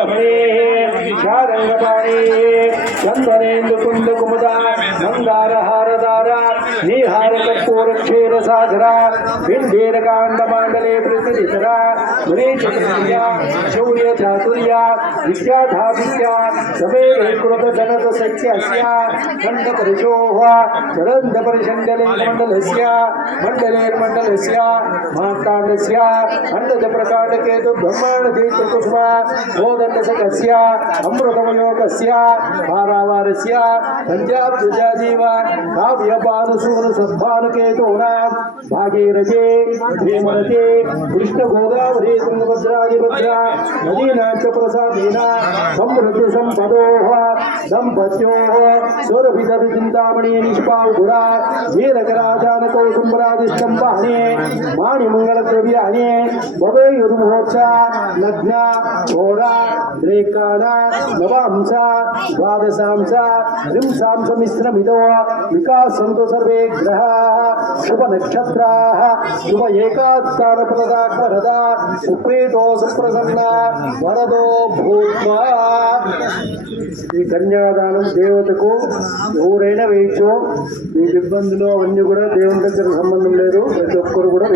रमणे शारंगपाणे चंदनेन्दु कुंद कुमुदा मंदार हारदारा निहार कर्पूर क्षीर सागरा बिंदेर कांड मांडले प्रतिदितरा मुनीचक्रिया शौर्य चातुर्या विद्या धाविद्या समेत कृत जनक सख्यस्या खंड परिशोह चरंद परिशंडले मंडलस्य मंडलेर्मंडलस्य मार्तांडस्य अंडज प्रकांड केतु ब्रह्मांड दीत्र कुसुमा मोदंड सकस्य अमृतमयोगस्य पारावारस्य पंजाब जुजाजीव काव्य पानुसून सद्भानु केतुना भागीरथे धीमरथे कृष्ण गोदावरी तुंगभद्रादिभद्रा नदीनाच प्रसादेना समृद्धि संपदोः दंपत्योः सुरभिदर चिंतामणि निष्पावुरा वीरकराजान कौसुंबरादिष्टंबाणे माणिमंगल द्रव्याणे भवेयुर्महोत्सा लग्न घोड़ा द्रेकाणा नवांश द्वादशांश त्रिंशांश मिश्रमिदो विकासन्तु सर्वे ग्रहाः शुभ नक्षत्राः शुभ एकादशान प्रदाकरदा सुप्रीतो सुप्रसन्ना वरदो भूत्वा ఈ కన్యాదానం దేవతకు ఎవరైనా వేయచ్చు. మీకు ఇబ్బందులు అవన్నీ కూడా దేవుని దగ్గర సంబంధం లేదు, ప్రతి ఒక్కరు కూడా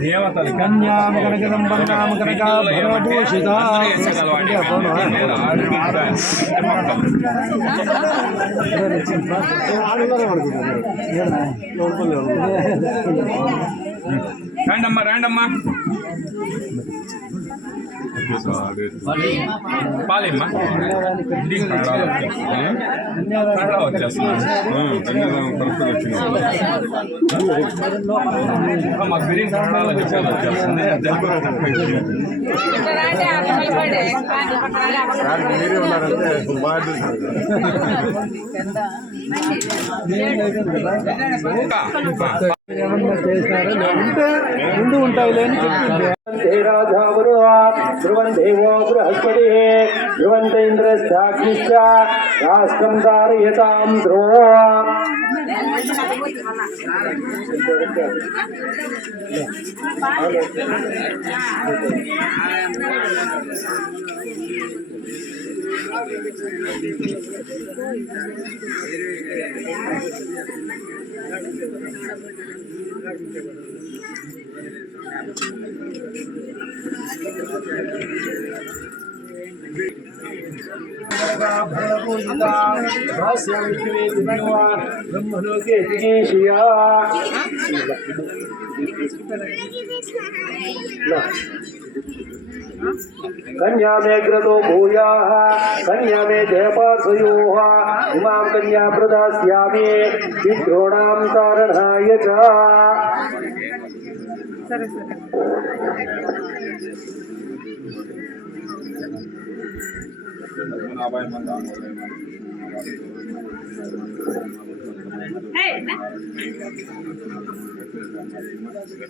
దేవతలు కన్యామ కనకదంబన్నామ కనక భరభూషిత రాండమ్మా రాండమ్మా పాలేమ్మా మాకు బిర్యానీ కన్నడాలో వచ్చేస్తుంది. ఏమన్నా చేశారో లేకుంటే ముందు ఉంటాయి లేని చెప్పింది. ध्रुवं देवो बृहस्पति ध्रुवन्त इन्द्रश्चाग्निश्च राष्ट्रं धारयतां ध्रुवो ब्रह्मलोके जिगीषिया कन्या मे ग्रतो भूयाः कन्या मे जयपार्श्वयोः इमां कन्या प्रदास्यामि विद्रोणां तारणाय च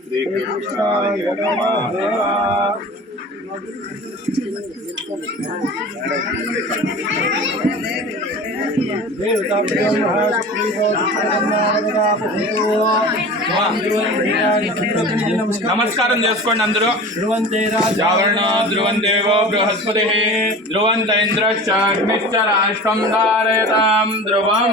श्री कृष्णाय नमः। నమస్కారం చేసుకోండి అందరూ. జాగరణ ధ్రువం దేవో బృహస్పతి ధ్రువంత ఇంద్రశ్చాగ్నిశ్చ రాష్ట్రం ధారయతాం ధ్రువం.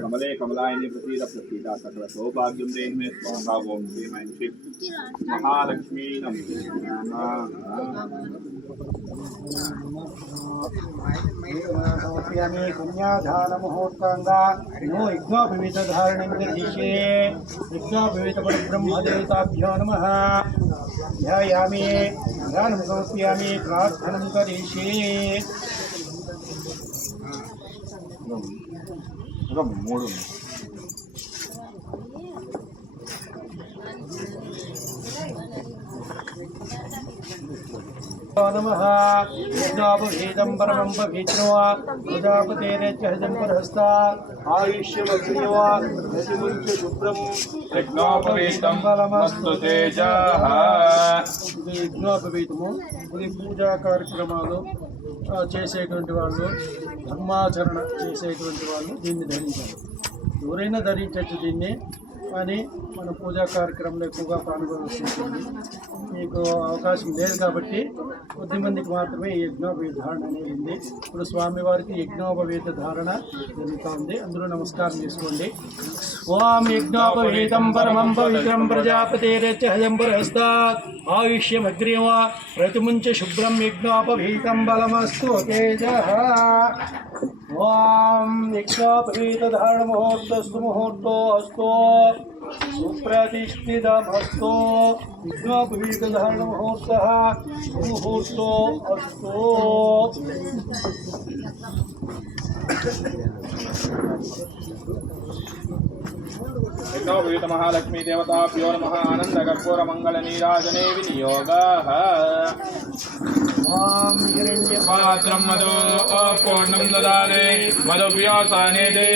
कमले कमलायनी प्रसीद प्रसीदा सकल सौभाग्यं देहि मे स्वाहा ओम श्री मंत्री महालक्ष्मी नमः। कन्यादान मुहूर्तांगा नो यज्ञोपवीत धारणं करिष्ये यज्ञोपवीत परब्रह्मदेवताभ्यो नमः। ध्यायामि ध्यानं समर्पयामि प्रार्थनं करिष्ये। మూడు नमः यज्ञोपवीतं परमं पवित्रो प्रजापतेरेत्यहजं परहस्ता आयुष्यमग्नियो यतिमुञ्च शुभ्रं यज्ञोपवीतं मस्तु तेजः యజ్ఞోపవీతము ఇది పూజా కార్యక్రమాలు చేసేటువంటి వాళ్ళు ధర్మాచరణ చేసేటువంటి వాళ్ళు దీన్ని ధరించాలి. ఎవరైనా ధరించవచ్చు దీన్ని, కానీ మన పూజా కార్యక్రమంలో ఎక్కువగా పాల్గొనవలసి ఉంటుంది. మీకు అవకాశం లేదు కాబట్టి కొద్దిమందికి మాత్రమే ఈ యజ్ఞోపవీత ధారణ అనేది ఉంది. ఇప్పుడు స్వామివారికి యజ్ఞోపవీత ధారణ జరుగుతూ ఉంది. అందరూ నమస్కారం చేసుకోండి. ఓం యజ్ఞోపవీతం పరమం పవిత్రం ప్రజాపతిరేత్యహయం పురస్తాత్ ఆయుష్యమగ్రియం ప్రతిముంచ శుభ్రం యజ్ఞోపవీతం బలమస్తు తేజః. ఓం యజ్ఞోపవీత ధారణ ముహూర్తస్తు ముహూర్తో అస్తు సుప్రతిష్ఠితమస్తు. యజ్ఞోపవీత ధారణ ముహూర్తః ముహూర్తో అస్తు. यज्ञोपवीत महालक्ष्मी देवताभ्यो नमः आनंद कर्पूर मंगल नीराजने विनियोगः ఓం హిరణ్య पात्रं मधु पूर्णं ददाति मधुव्योसानेति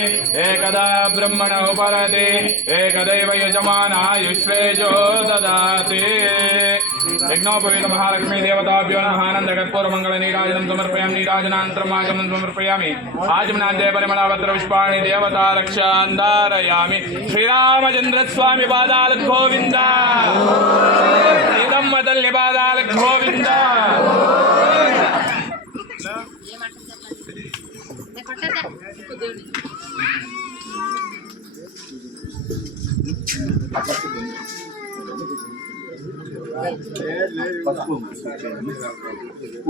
एकदा ब्रह्मण उपरति एकदैव यजमानायुष्वेजो ददाति. यज्ञोपवीत महालक्ष्मी देवताभ्यो नमः आनंद कर्पूर मंगल नीराजनं समर्पयामि. नीराजनानन्तरम् आचमनं समर्पयामि. आचमनान्ते परिमलपत्र पुष्पाणि देवता रक्षान् धारयामि. श्रीरामचंद्र स्वामी पादाल गोविंद सीतम्म तल्लि पादाल गोविंद.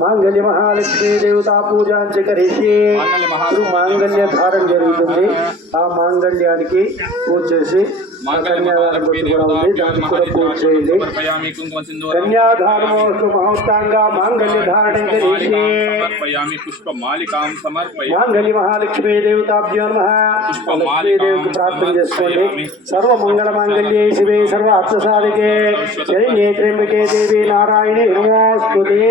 మాంగళ్య మహాలక్ష్మీ దేవతా పూజాంచ కరిష్యే. ఇప్పుడు మాంగళ్య ధారణ జరుగుతుంది. ఆ మాంగళ్యానికి పూజ చేసి కన్యాదానం కూడా ఉంది, దానికి కూడా పూజ చేయండి. కన్యాధారణోస్తు మహోత్తాంగా మాంగళ్య ధారణ కరిష్యే. పుష్పమాలికాం సమర్పయామి. మాంగళ్య మహాలక్ష్మీ దేవతాభ్యో నమః. లక్ష్మీదేవికి ప్రార్థన చేసుకోండి. సర్వమంగళ మాంగళ్యే శివే సర్వార్థ సాధికే శరణ్యే త్ర్యంబకే దేవి నారాయణే నమోస్తుతే.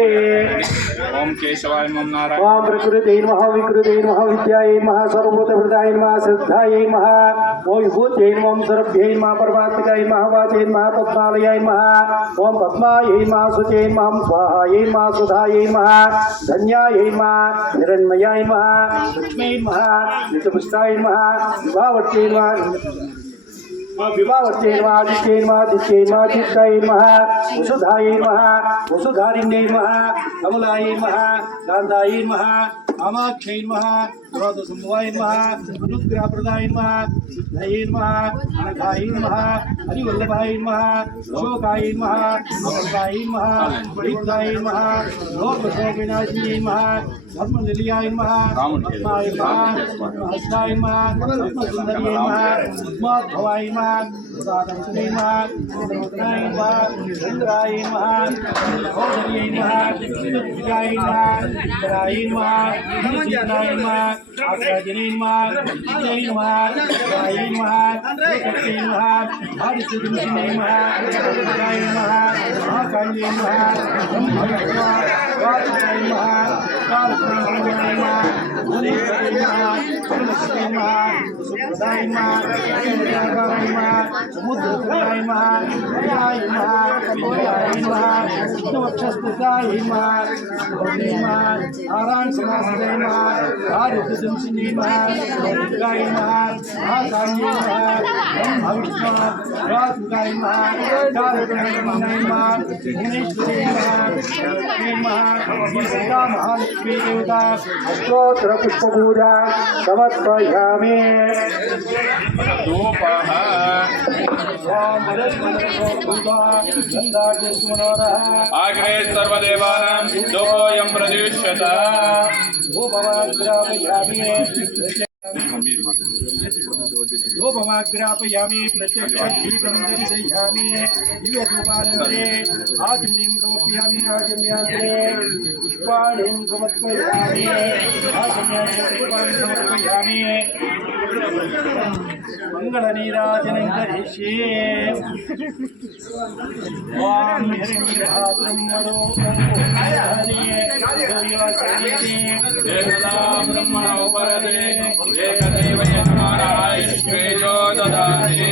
ఓం కేశవాయ నమః. నారాయణ ఓం ప్రకృతే నమః వికృతే నమః విద్యాయై నమః సర్వభూతహృదాయ నమః శ్రద్ధాయై నమః ఓం విభూత్యై నమః సర్భ్యై నమః పరమాత్మికాయ నమః వాచై నమః పద్మాలయాయ నమః ఓం పద్మాయై నమః శుచై నమః స్వాహాయై నమః సుధాయై నమః ధన్యాయై నమః హిరణ్మయాయ నమః లక్ష్మై నమః నిత్యపుష్టాయ నమః విభావర్త్యై నమః విభావర్త్యై నమః ఆదిత్యై నమః దిత్యై నమః చిత్తాయ నమః వసుధాయై నమః వసుధారిణ్యై నమః కమలాయై నమః కాంతాయై నమః కామాక్షై నమః క్రోధసంభవాయ నమః అనుగ్రహప్రదాయ నమః సిద్ధాయ నమః అనఘాయ నమః హరివల్లభాయ నమః శోకాయ నమః అమృతాయ నమః పరిత్రాయ నమః లోకశోకవినాశిన్యై నమః ధర్మనిలయాయ నమః పద్మాయ నమః హస్తాయ నమః పద్మసుందర్యై నమః పద్మాద్భవాయ నమః ఉదాదంతై నమః చంద్రముద్రాయ నమః చంద్రాయ నమః సోదర్యై నమః విజయాయ నమః ఇంద్రాయ నమః ధనచిత్రాయ నమః ఆశ్రాజనై నమః విజయై నమః రాయ నమః ఏకత్యై నమః ఆదిశుద్ధై నమః విజయాయ నమః మహాకాళ్యై నమః బ్రహ్మవిష్ణువాయ వాసుదేవాయ నమః కాలక్రమాయ నమః గుణేశ్వరాయ నమః గుణలక్ష్మీ నమః సుప్రదాయ నమః కేంద్రాకారాయ నమః సముద్రకాయ నమః విజయాయ నమః విజయాయ నమః విష్ణువక్షస్థితాయ నమః భవనే నమః నారాయణ సమాసదే నమః ఆదిశుద్ధై నమః దుర్గాయ నమః మహాకాళ్యై నమః బ్రహ్మవిష్ణువాయ వాసుదేవాయ నమః కాలక్రమాయ నమః గుణేశ్వరాయ నమః సీతా మహాలక్ష్మీ దేవత అష్టోత్తర పుష్పపూజ సమర్పయామి. ధూపః आग्रे सर्वदेवानां धूपोऽयं प्रदिश्यत. धूपमाग्रापयामि प्रत्यक्षदीपं दर्शयामि दिव्यधूपानन्तरे आचमनीं समर्पयामि आचम्यान्तरे पुष्पाणिं समर्पयामि आचम्यान्तरे पुष्पाणि समर्पयामि మంగళనీరాజనం కరిష్యే ఓం హిరణ్యభాద్రం మరో బ్రహ్మణోపరదే ఏకదేవ యజమానాయ శ్రేయో దదాతి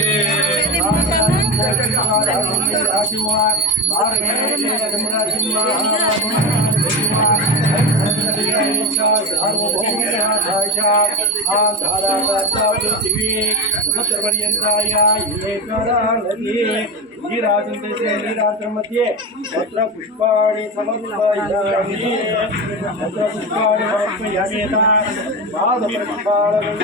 मध्ये तत्र पुष्पाणि समर्पयामि तत्र पुष्पाणि समर्पयामि पादप्रक्षालनं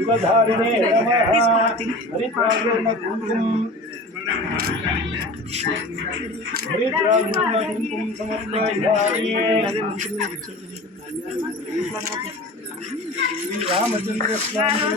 యువధారిణే నమః హరిద్రాగ్రహణ కుంకుమ సమర్పయామి రామచంద్ర స్వామి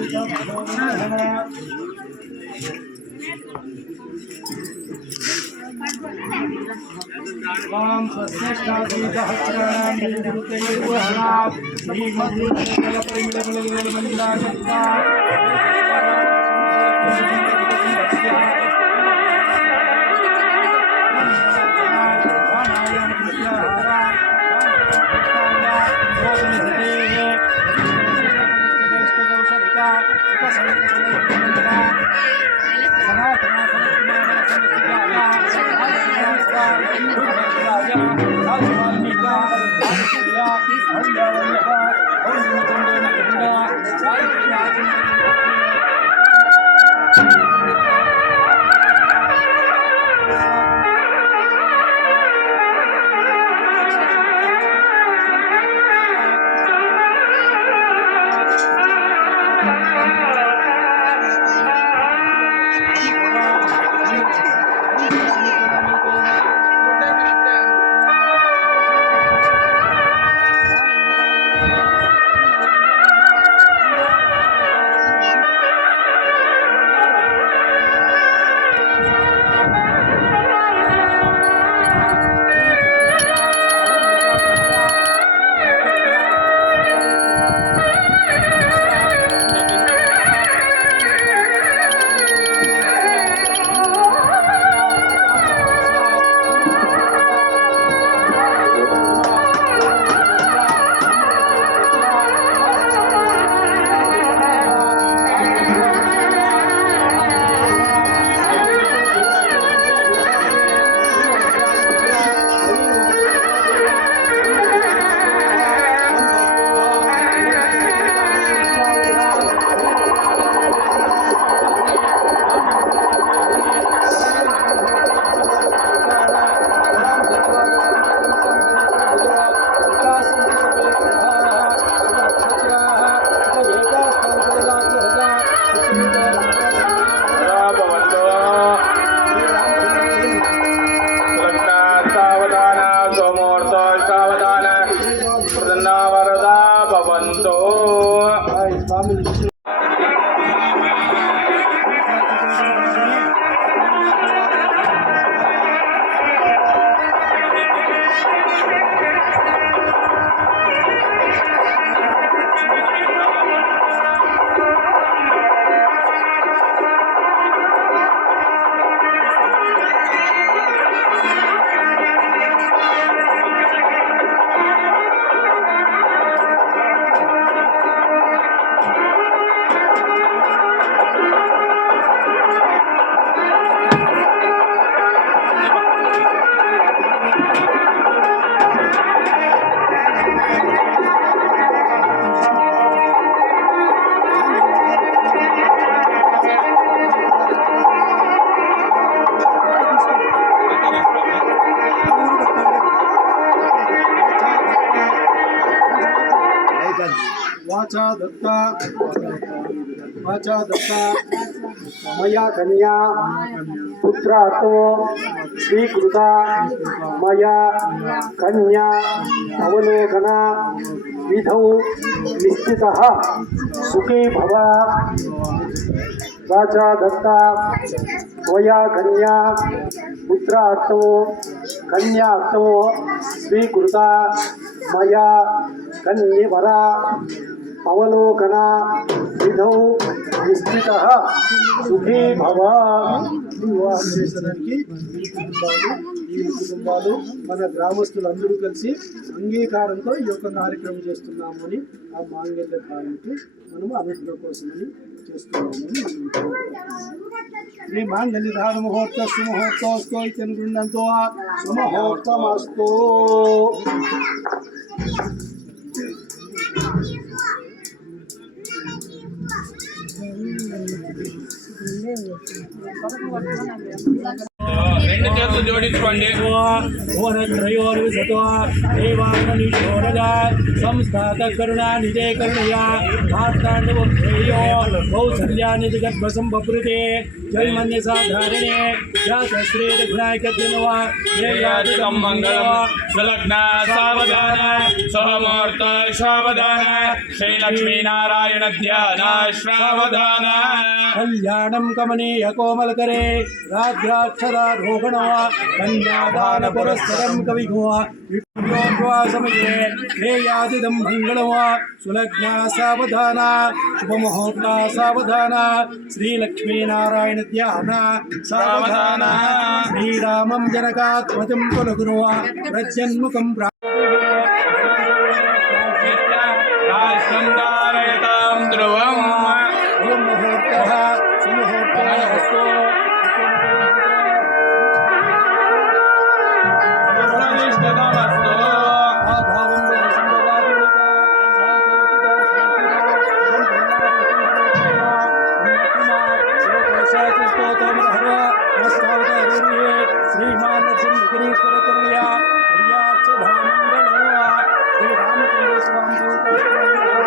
वाचा दत्ता मया कन्या पुत्रातो स्वीकृता मया कन्या अवलोकना विधौ निश्चितः सुखी भव वाचा दत्ता त्वया कन्या पुत्रार्थो कन्यार्थो स्वीकृता मया कन्यवरा अवलोकना विधौ निश्चितः सुखी भव. వివాహం చేసడానికి ఈ కుటుంబాలు మన గ్రామస్తులందరూ కలిసి అంగీకారంతో ఈ యొక్క కార్యక్రమం చేస్తున్నాము అని ఆ మాంగళ్య ధారణకి మనము అనుగ్రహం కోసమని చేస్తున్నామని శ్రీ మాంగళ్య ధారణ ముహూర్త సుముహూర్తోస్తో ఇతను గృహంతో సుముహూర్తమస్తు. రెండు చేతులు జోడించుకోండి. సంస్థాత కరుణానిదే కరుణయా మార్తాండవం కౌసల్యానిధి గర్భసం బభృతే జన్మన్య సాధారణే జాతశ్రీ శ్రేయాదికం మంగళం సులగ్న సావధాన సహమూర్త సావధాన శ్రీలక్ష్మీనారాయణ ధ్యాన శ్రావధాన కళ్యాణం కమనీయ కోమలకరే రాజ్యాక్షరారోహణ కన్యాదాన పురస్సరం కవిగో సమయే శ్రేయాదిదం మంగళం సులగ్న సావధాన శుభముహూర్త సావధాన శ్రీలక్ష్మీనారాయణ ధ్యాన సావధాన శ్రీరామం జనకాత్మజం కులగురు ప్రత్యన్ముఖం రాష్ట్రం ధారయతాం ధ్రువం ముహూర్త సుముహూర్త श्रीमान गिरीश्वर करुणया श्री रामचंद्र स्वामी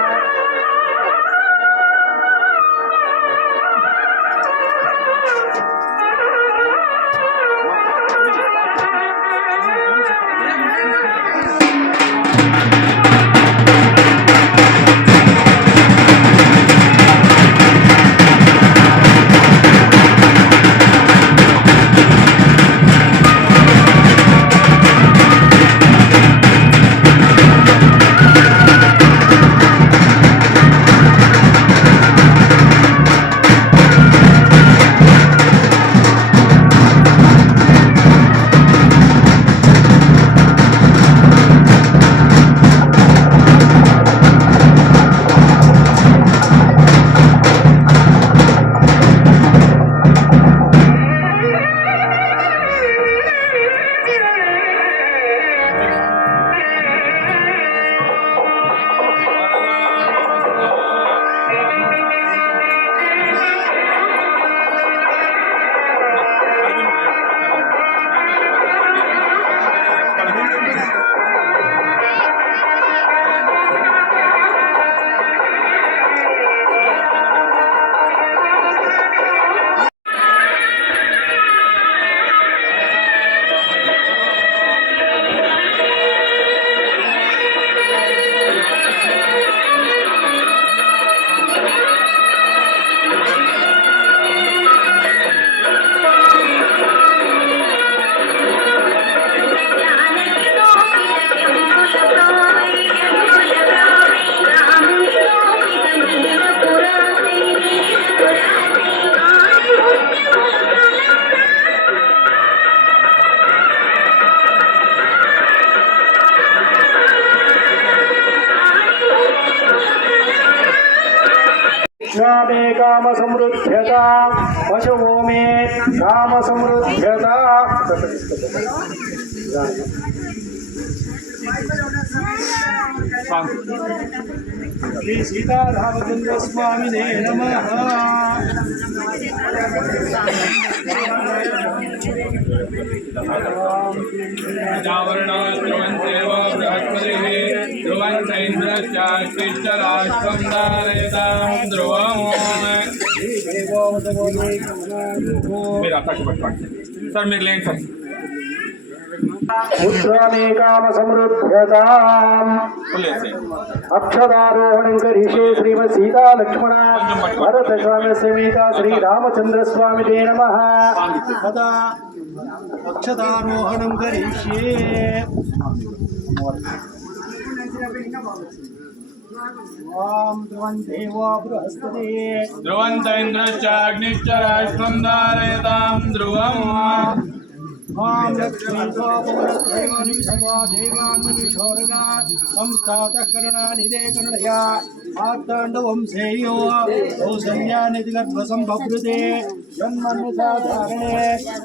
मे काम समृद्ध्यता पशवो मे काम समृद्ध्यता. सांग శ్రీ సీతారామచంద్ర స్వామినే నమః. మీరు అక్కడికి పట్టుకోండి సార్, మీరు లేండి సార్. పుత్రానేకామ సమృద్ధ్యతాం అక్షరారోహణం కరిషే శ్రీమద్ సీతా లక్ష్మణ భరత స్వామి సమేత శ్రీరామచంద్ర స్వామిదే నమః. తదా అక్షతారోహణం కరిష్యే. ఓం ధ్రువం దేవో బృహస్పతి ధ్రువంతైంద్రశ్చాగ్నిశ్చ రాష్ట్రం ధారయతాం ధ్రువం. ఓం లక్ష్మీ సోమవరత్రైవని సదా దేవాన్మనిషోరగా సంస్థాతః కరుణానిధే కరుణయా మార్తాండవం శ్రేయో కౌసల్యానిధి గర్భసంభవృతే జన్మన్ను సాధారణే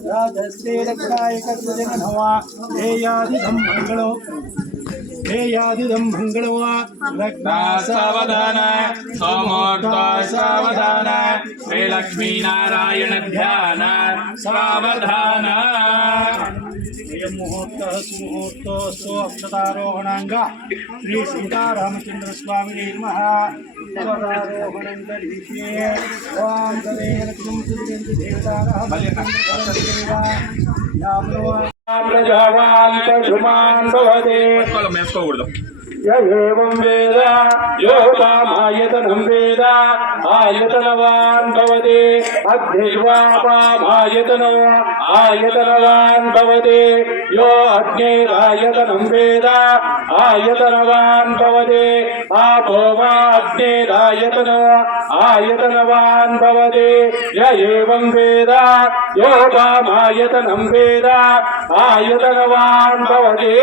రాజస్తే రక్షాయక కృతినభవా ధ్యేయాదిదం మంగళం ధ్యేయాదిదం మంగళం సావధాన సోమోర్త సావధాన శ్రీ లక్ష్మీనారాయణ ధ్యాన సావధాన. ముహూర్త సుముహూర్తోస్తు అక్షతారోహణాంగ శ్రీ సీతారామచంద్ర స్వామి నమః. అక్షతారోహణం కరిష్యే. ఓం తదేవతం సుదిగంతి దేవతానః ప్రజావాన్ పశుమాన్ భవతే మేసుకోకూడదు. ఏవం వేద యోగామాయతనం వేద ఆయతనవాన్ భవతే అగ్నిర్వాపామాయతనో ఆయతనవాన్ భవతే యో అగ్నేరాయతనం వేద ఆయతనవాన్ భవతే ఆపో వా అగ్నేరాయతనో ఆయతనవాన్ భవతే ఏవం వేద యోగామాయతనం వేద ఆయతనవాన్ భవతే.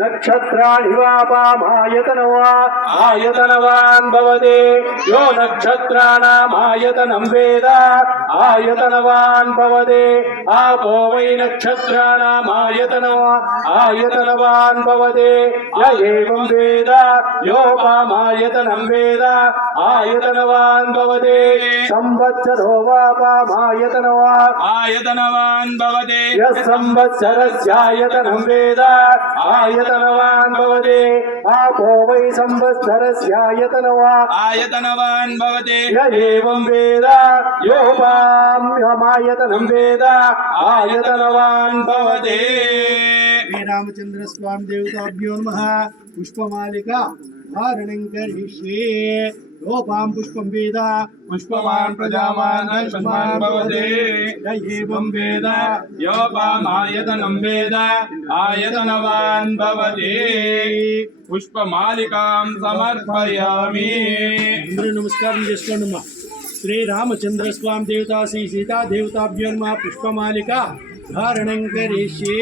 నక్షత్రాణి వాపామాయతనో ఆయతనవాన్ భవతే యో నక్షత్రాణామాయతనం వేద ఆయతనవాన్ భవతే ఆపో వై నక్షత్రాణామాయతనో ఆయతనవాన్ భవతే ఏవం వేద యోపామాయతనం వేద ఆయతనవాన్ భవతే సంవత్సరో వాపామాయతనో ఆయతనవాన్ భవతే సంవత్సరస్యాయతనం వేద ఆయతనవాన్ భవతే ఆపో వై సంవత్సరస్యాయతనో ఆయతనవాన్ భవతే ఏవం వేద యోపామాయతనం వేద ఆయతనవాన్ భవతే. శ్రీరామచంద్ర స్వామి దేవతాభ్యో నమః. పుష్పమాలిక ధారణం కరిష్యే. రూపాం పుష్పం వేద పుష్పవాన్ ప్రజావాన్ పుష్పవాన్ భవతే ఏవం వేద యోపామాయతనం వేద ఆయతనవాన్ భవతే. పుష్పమాలికాం సమర్పయామి. అందరూ నమస్కారం చేసుకోండి అమ్మా. శ్రీరామచంద్ర స్వామి దేవత శ్రీ సీతా దేవతాభ్యో నమః. పుష్పమాలిక ధారణం కరిష్యే.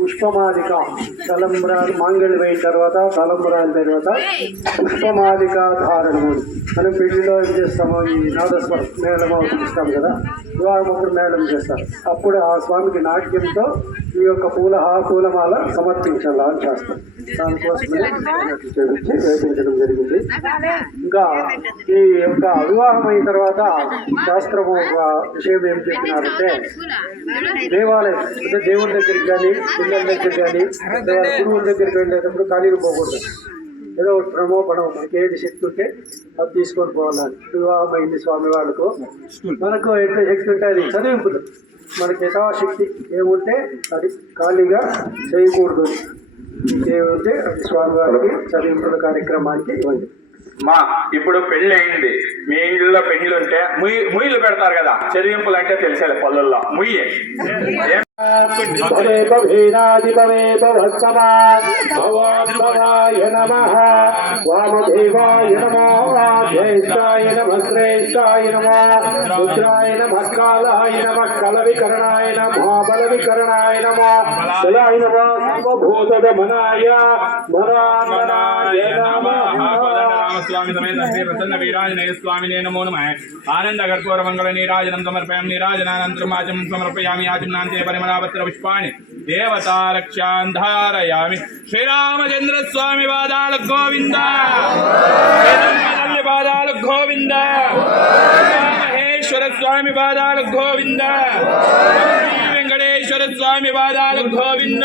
పుష్పమాలిక తలంబ్రాలు మాంగళ్యం అయిన తర్వాత తలంబ్రాల తర్వాత పుష్పమాలిక ధారణము మనం పెళ్లిలో ఏం చేస్తాము, ఈ నాదస్వరం మేళం చూస్తాం కదా, వివాహం అప్పుడు మేళం చేస్తారు. అప్పుడు ఆ స్వామికి నాట్యంతో ఈ యొక్క పూలమాల సమర్పించాలి అని చేస్తాం. దానికోసమే చేపించి వేపించడం జరిగింది. ఇంకా ఈ యొక్క వివాహం అయిన తర్వాత శాస్త్రము ఒక విషయం ఏం చెప్పినారంటే, దేవాలయం అంటే దేవుని దగ్గరికి కానీ పిల్లల దగ్గర కానీ గురువుల దగ్గరికి వెళ్ళేటప్పుడు ఖాళీలు పోకూడదు. ఏదో ఒక శ్రమో పడవ మనకి ఏది శక్తి ఉంటే అది తీసుకొని పోవాలని. వివాహం అయింది స్వామి వాళ్ళకు, మనకు ఎంత శక్తి ఉంటే అది చదివింపులు, మనకి యథాశక్తి ఏముంటే అది ఖాళీగా చేయకూడదు. ఏముంటే అది స్వామివారికి చదివింపుల కార్యక్రమానికి ఇవ్వండి. ఇప్పుడు పెళ్లి అయింది, మీ ఇళ్ళలో పెళ్లి ఉంటే ముయ్యలు పెడతారు కదా, చదివింపులు అంటే తెలిసేది పల్లెల్లో ముయ్యే. భవేప భీనాధిపవేప భస్సమాన్ భవాయ నమః వామదేవాయ నమః జ్యేష్ఠాయ నమః శ్రేష్ఠాయ నమః రుద్రాయ నమః కాలాయ నమః కలవికరణాయ నమః బలవికరణాయ నమః బలాయ నమః సర్వభూతదమనాయ మరామరాయ నమః. స్వామి సమేత శ్రీ ప్రసన్న వీరాంజనేయ స్వామినే నమో నమః. ఆనంద కర్పూర మంగళ నీరాజనం సమర్పయామి. నీరాజనానంతరం ఆచమనం సమర్పయామి. ఆచమనాంతే పరిమళాపత్ర పుష్పాణి దేవతారక్షాన్ ధారయామి. శ్రీరామచంద్ర స్వామి పాదాలు గోవింద, శ్రీరామతల్లి పాదాలు గోవింద, మహేశ్వర స్వామి పాదాలు గోవింద, శ్రీ వెంకటేశ్వర స్వామి పాదాలు గోవింద.